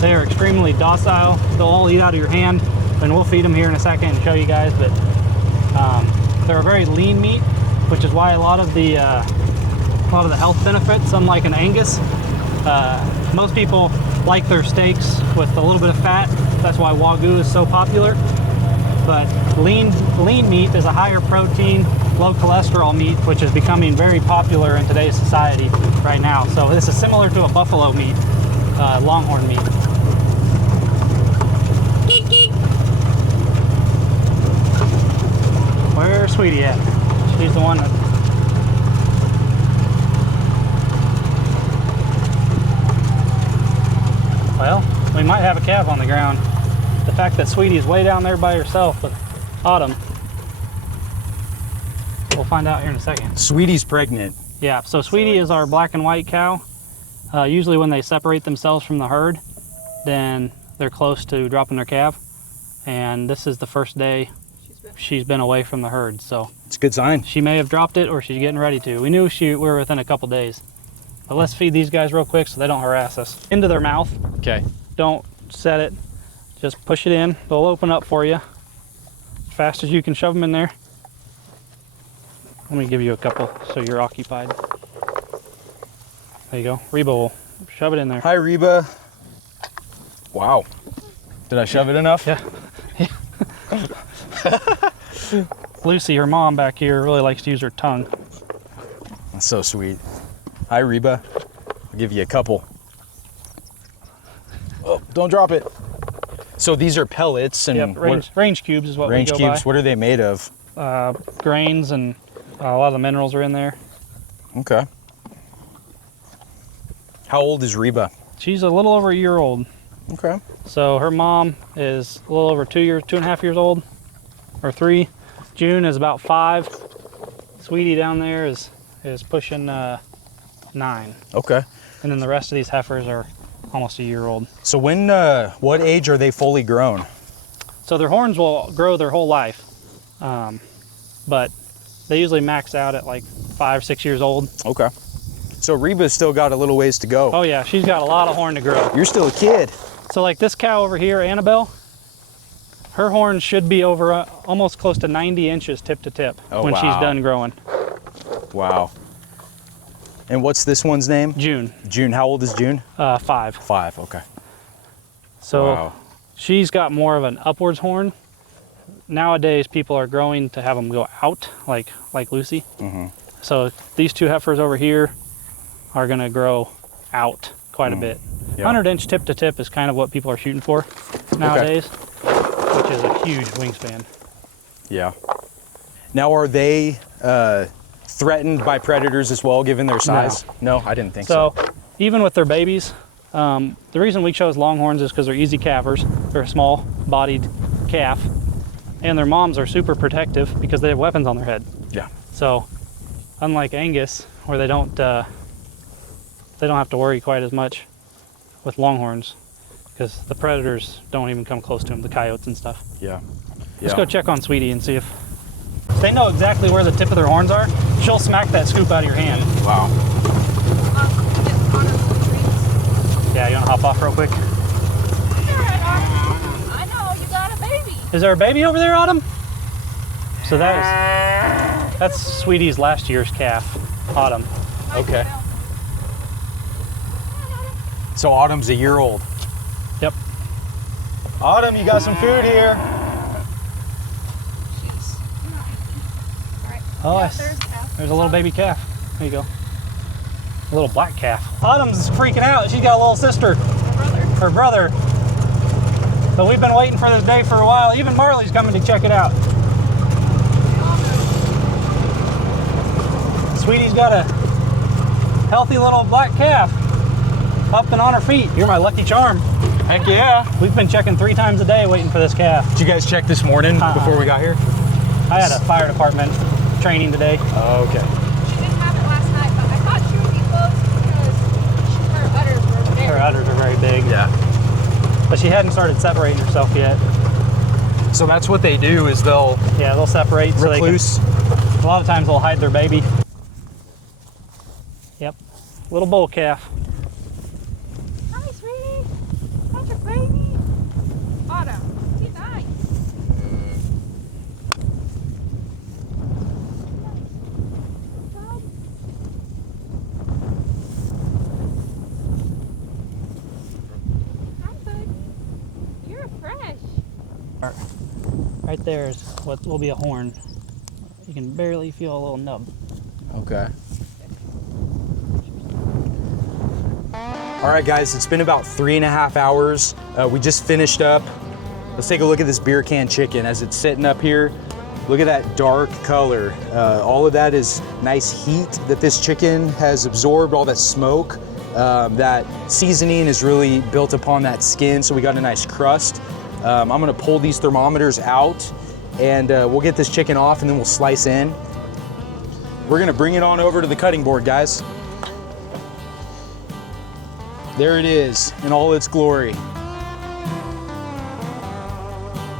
they are extremely docile. They'll all eat out of your hand, and we'll feed them here in a second and show you guys. But they're a very lean meat, which is why a lot of the health benefits, unlike an Angus. Most people like their steaks with a little bit of fat. That's why Wagyu is so popular. But lean meat is a higher protein, low cholesterol meat, which is becoming very popular in today's society right now. So this is similar to a buffalo meat, longhorn meat. Where's Sweetie at? She's the one that... Well, we might have a calf on the ground. The fact that Sweetie is way down there by herself with Autumn, we'll find out here in a second. Sweetie's pregnant. Yeah, so Sweetie is our black and white cow. Usually when they separate themselves from the herd, then they're close to dropping their calf. And this is the first day she's been away from the herd, so it's a good sign. She may have dropped it or she's getting ready to. We knew we were within a couple days. But let's feed these guys real quick so they don't harass us. Into their mouth. Okay. Don't set it. Just push it in. They'll open up for you. As fast as you can shove them in there. Let me give you a couple so you're occupied. There you go. Reba will shove it in there. Hi, Reba. Wow. Did I shove it enough? Yeah. Lucy, her mom back here, really likes to use her tongue. That's so sweet. Hi, Reba. I'll give you a couple. Oh, don't drop it. So these are pellets and yep, range cubes is what we go by. Range cubes. What are they made of? Grains, and a lot of the minerals are in there. Okay. How old is Reba? She's a little over a year old. Okay. So her mom is a little over 2.5 years old, or 3. June is about 5. Sweetie down there is pushing 9. Okay. And then the rest of these heifers are almost a year old. So when, what age are they fully grown? So their horns will grow their whole life, but they usually max out at like 5-6 years old. Okay. So Reba's still got a little ways to go. Oh yeah, she's got a lot of horn to grow. You're still a kid. So like this cow over here, Annabelle, her horns should be over almost close to 90 inches tip to tip when she's done growing. Wow. And what's this one's name? June. June. How old is June? 5. 5. Okay. So she's got more of an upwards horn. Nowadays, people are growing to have them go out, like Lucy. Mm-hmm. So these two heifers over here are going to grow out quite a bit. Yep. 100-inch tip to tip is kind of what people are shooting for nowadays, which is a huge wingspan. Yeah. Now, are they threatened by predators as well, given their size? No, I didn't think so. So even with their babies, the reason we chose Longhorns is because they're easy calvers. They're a small-bodied calf, and their moms are super protective because they have weapons on their head. Yeah. So unlike Angus, where they don't have to worry quite as much with Longhorns, because the predators don't even come close to them, the coyotes and stuff. Yeah. Let's go check on Sweetie and see if they know exactly where the tip of their horns are. She'll smack that scoop out of your hand. Wow. Yeah, you want to hop off real quick? I know, you got a baby. Is there a baby over there, Autumn? So that's Sweetie's last year's calf, Autumn. Okay. So Autumn's a year old. Yep. Autumn, you got some food here. Oh, there's a little baby calf. There you go. A little black calf. Autumn's freaking out. She's got a little sister. Her brother. But we've been waiting for this day for a while. Even Marley's coming to check it out. Sweetie's got a healthy little black calf up and on her feet. You're my lucky charm. Heck yeah. We've been checking 3 times a day waiting for this calf. Did you guys check this morning before we got here? I had a fire department training today. Oh, okay. She didn't have it last night, but I thought she would be close because her udders were big. Her udders are very big. Yeah. But she hadn't started separating herself yet. So that's what they do is they'll separate. recluse. So a lot of times they'll hide their baby. Yep, little bull calf. Hi, sweetie. How's your baby? Autumn, she's nice. Hi, buddy. You're fresh. Right there is what will be a horn. You can barely feel a little nub. Okay. All right, guys, it's been about 3.5 hours. We just finished up. Let's take a look at this beer can chicken as it's sitting up here. Look at that dark color. All of that is nice heat that this chicken has absorbed, all that smoke. That seasoning is really built upon that skin, so we got a nice crust. I'm gonna pull these thermometers out and we'll get this chicken off and then we'll slice in. We're gonna bring it on over to the cutting board, guys. There it is in all its glory.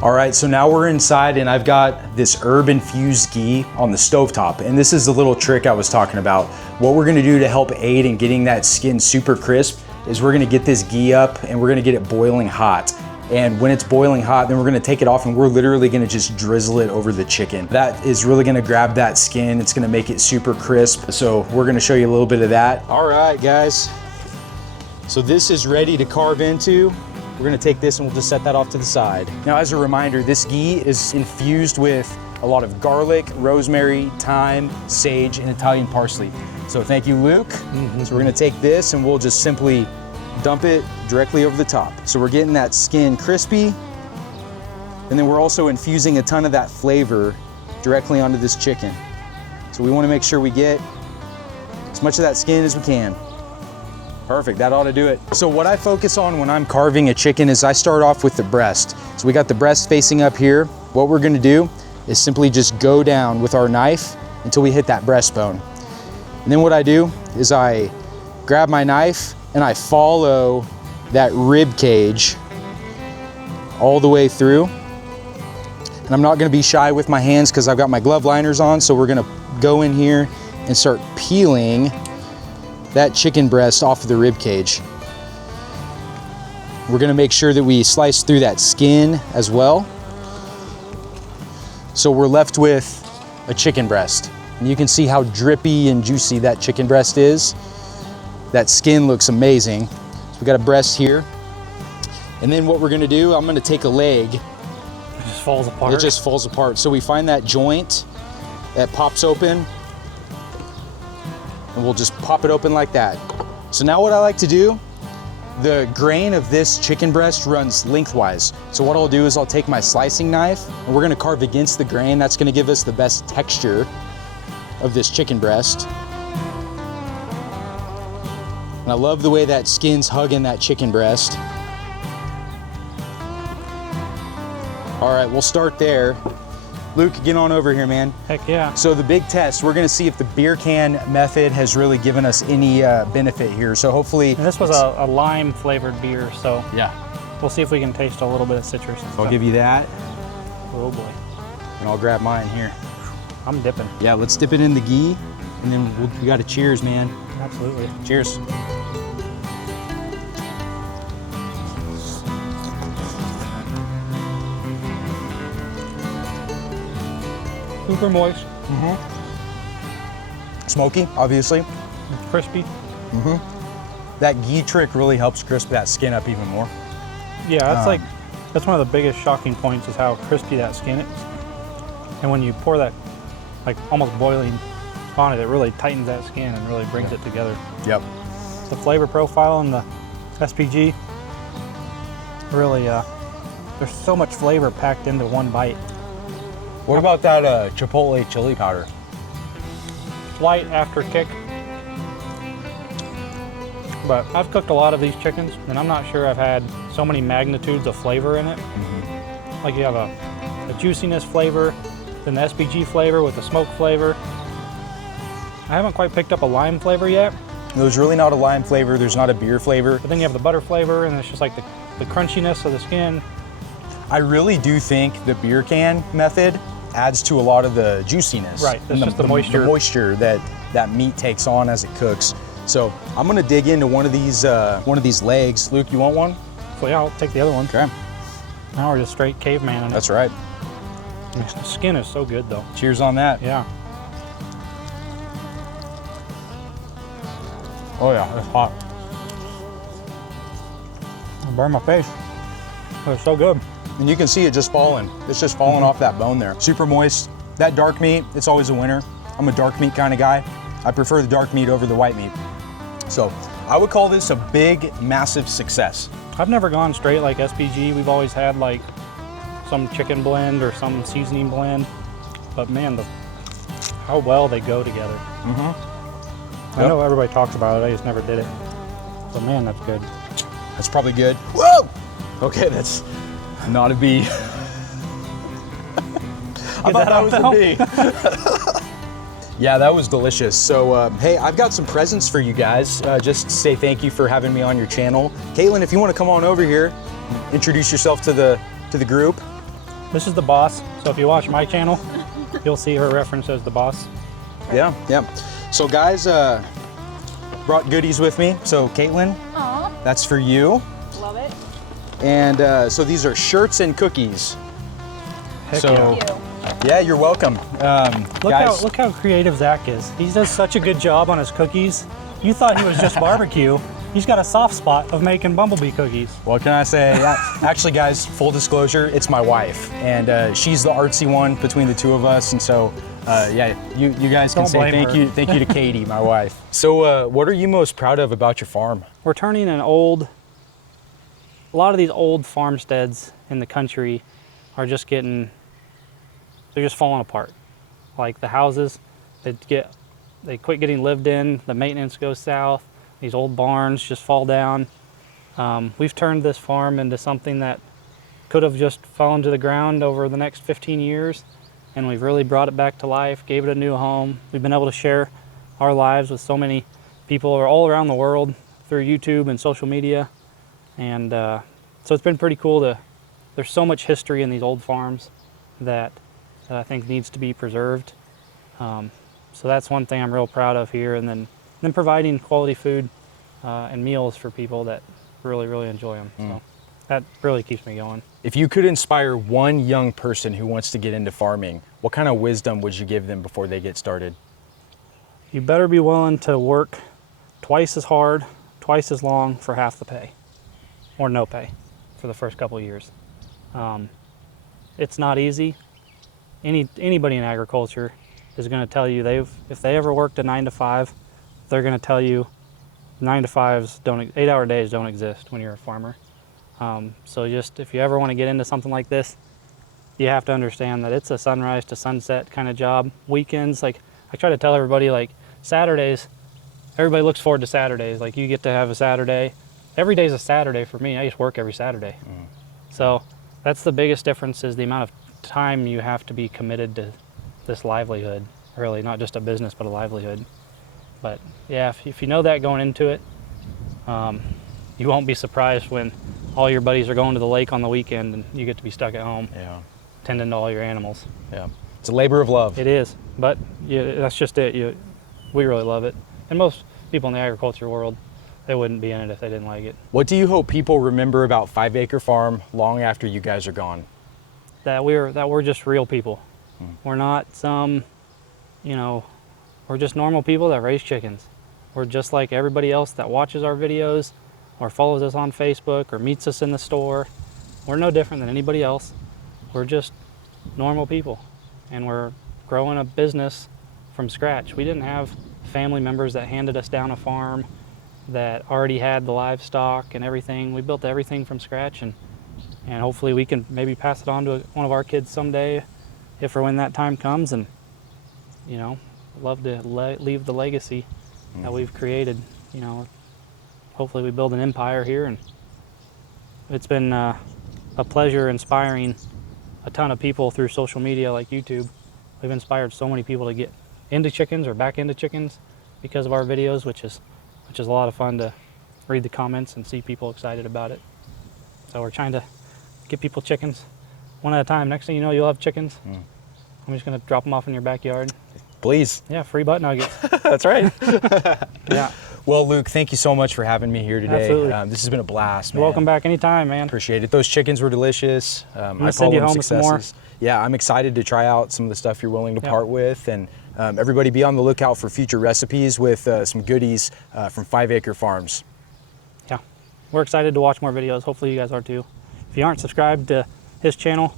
All right, so now we're inside and I've got this herb infused ghee on the stovetop. And this is the little trick I was talking about. What we're gonna do to help aid in getting that skin super crisp is we're gonna get this ghee up and we're gonna get it boiling hot. And when it's boiling hot, then we're gonna take it off and we're literally gonna just drizzle it over the chicken. That is really gonna grab that skin. It's gonna make it super crisp. So we're gonna show you a little bit of that. All right, guys. So this is ready to carve into. We're gonna take this and we'll just set that off to the side. Now, as a reminder, this ghee is infused with a lot of garlic, rosemary, thyme, sage, and Italian parsley. So thank you, Luke. So we're gonna take this and we'll just simply dump it directly over the top. So we're getting that skin crispy, and then we're also infusing a ton of that flavor directly onto this chicken. So we wanna make sure we get as much of that skin as we can. Perfect, that ought to do it. So what I focus on when I'm carving a chicken is I start off with the breast. So we got the breast facing up here. What we're gonna do is simply just go down with our knife until we hit that breastbone. And then what I do is I grab my knife and I follow that rib cage all the way through. And I'm not gonna be shy with my hands because I've got my glove liners on, so we're gonna go in here and start peeling that chicken breast off of the rib cage. We're gonna make sure that we slice through that skin as well. So we're left with a chicken breast. And you can see how drippy and juicy that chicken breast is. That skin looks amazing. So we got a breast here. And then what we're gonna do, I'm gonna take a leg. It just falls apart. It just falls apart. So we find that joint that pops open, and we'll just pop it open like that. So now what I like to do, the grain of this chicken breast runs lengthwise. So what I'll do is I'll take my slicing knife and we're gonna carve against the grain. That's gonna give us the best texture of this chicken breast. And I love the way that skin's hugging that chicken breast. All right, we'll start there. Luke, get on over here, man. Heck yeah. So the big test, we're gonna see if the beer can method has really given us any benefit here. So hopefully— And this was a lime flavored beer, so yeah, we'll see if we can taste a little bit of citrus. And I'll stuff. give you that, Oh boy. and I'll grab mine here. I'm dipping. Yeah, let's dip it in the ghee, and then we got to cheers, man. Absolutely. Cheers. Super moist, Smoky, obviously. crispy. That ghee trick really helps crisp that skin up even more. Yeah, that's one of the biggest shocking points is how crispy that skin is. And when you pour that like almost boiling on it, it really tightens that skin and really brings it together. Yep. The flavor profile and the SPG really, there's so much flavor packed into one bite. What about that chipotle chili powder? Light after kick. but I've cooked a lot of these chickens, and I'm not sure I've had so many magnitudes of flavor in it. Like you have a juiciness flavor, then the SPG flavor with the smoke flavor. I haven't quite picked up a lime flavor yet. There's really not a lime flavor. There's not a beer flavor. But then you have the butter flavor, and it's just like the crunchiness of the skin. I really do think the beer can method adds to a lot of the juiciness. Right, that's just the moisture. The moisture that meat takes on as it cooks. So I'm gonna dig into one of these legs. Luke, you want one? So yeah, I'll take the other one. Okay. Now we're just straight caveman. That's right. The skin is so good though. Cheers on that. Yeah. Oh yeah, it's hot. I burned my face. It's so good. And you can see it just falling. It's just falling off that bone there. Super moist. That dark meat, it's always a winner. I'm a dark meat kind of guy. I prefer the dark meat over the white meat. So I would call this a big, massive success. I've never gone straight like SPG. We've always had like some chicken blend or some seasoning blend. But man, how well they go together. I know everybody talks about it, I just never did it. But man, that's good. That's probably good. Whoa! Okay, that's not a bee. I thought that was a bee. Yeah, that was delicious. So, hey, I've got some presents for you guys. Just to say thank you for having me on your channel. Caitlin, if you want to come on over here, introduce yourself to the group. This is the boss. So if you watch my channel, you'll see her reference as the boss. Yeah, yeah. So guys, brought goodies with me. So Caitlin, that's for you. Love it. And so these are shirts and cookies. Heck So, Thank you. yeah, you're welcome. Look how creative Zach is. He does such a good job on his cookies. You thought he was just barbecue. He's got a soft spot of making bumblebee cookies. What can I say? Actually, guys, full disclosure, it's my wife, and she's the artsy one between the two of us. And so, yeah, you guys can Don't say blame her. thank you to Katie, my wife. So, what are you most proud of about your farm? We're turning a lot of these old farmsteads in the country are just they're just falling apart. Like the houses, they quit getting lived in, the maintenance goes south, these old barns just fall down. We've turned this farm into something that could have just fallen to the ground over the next 15 years, and we've really brought it back to life, gave it a new home. We've been able to share our lives with so many people all around the world through YouTube and social media, and so it's been pretty cool there's so much history in these old farms that I think needs to be preserved. So that's one thing I'm real proud of here, and then providing quality food and meals for people that really, really enjoy them. So that really keeps me going. If you could inspire one young person who wants to get into farming, what kind of wisdom would you give them before they get started? You better be willing to work twice as hard, twice as long for half the pay, or no pay for the first couple of years. It's not easy. Anybody in agriculture is going to tell you if they ever worked a 9 to 5, they're going to tell you 9 to 5s 8-hour days don't exist when you're a farmer. So just if you ever want to get into something like this, you have to understand that it's a sunrise to sunset kind of job. Weekends, like I try to tell everybody, like Saturdays, everybody looks forward to Saturdays. Like you get to have a Saturday. Every day's a Saturday for me. I just work every Saturday. So that's the biggest difference, is the amount of time you have to be committed to this livelihood, really, not just a business, but a livelihood. But yeah, if you know that going into it, you won't be surprised when all your buddies are going to the lake on the weekend and you get to be stuck at home tending to all your animals. Yeah, it's a labor of love. It is, but that's just it. We really love it. And most people in the agriculture world, they wouldn't be in it if they didn't like it. What do you hope people remember about 5 Acre Farm long after you guys are gone? That we're just real people. We're not we're just normal people that raise chickens. We're just like everybody else that watches our videos or follows us on Facebook or meets us in the store. We're no different than anybody else. We're just normal people, and we're growing a business from scratch. We didn't have family members that handed us down a farm that already had the livestock and everything. We built everything from scratch, and hopefully we can maybe pass it on to one of our kids someday, if or when that time comes. And love to leave the legacy that we've created. hopefully we build an empire here. And it's been a pleasure inspiring a ton of people through social media like YouTube. We've inspired so many people to get into chickens or back into chickens because of our videos, which is a lot of fun to read the comments and see people excited about it. So we're trying to get people chickens one at a time. Next thing you know, you'll have chickens. I'm just gonna drop them off in your backyard. Please. Yeah, free butt nuggets. That's right. Yeah. Well, Luke, thank you so much for having me here today. Absolutely. This has been a blast, man. Welcome back anytime, man. Appreciate it. Those chickens were delicious. I send call you them home with some more. successes. Yeah, I'm excited to try out some of the stuff you're willing to part with, and everybody be on the lookout for future recipes with some goodies from 5 Acre Farms. Yeah, we're excited to watch more videos. Hopefully you guys are too. If you aren't subscribed to his channel,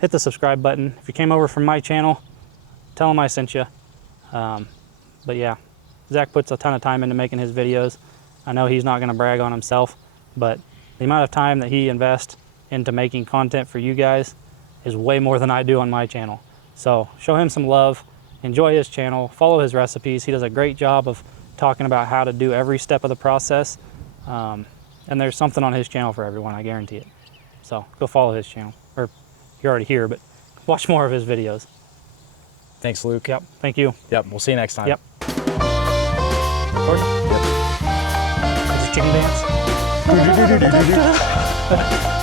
hit the subscribe button. If you came over from my channel, tell him I sent you. But yeah, Zach puts a ton of time into making his videos. I know he's not going to brag on himself, but the amount of time that he invests into making content for you guys is way more than I do on my channel. So show him some love, enjoy his channel, follow his recipes. He does a great job of talking about how to do every step of the process. And there's something on his channel for everyone, I guarantee it. So go follow his channel, or you're already here, but watch more of his videos. Thanks, Luke. Yep, thank you. Yep, we'll see you next time. Yep. Record? Yep. Is it chicken dance?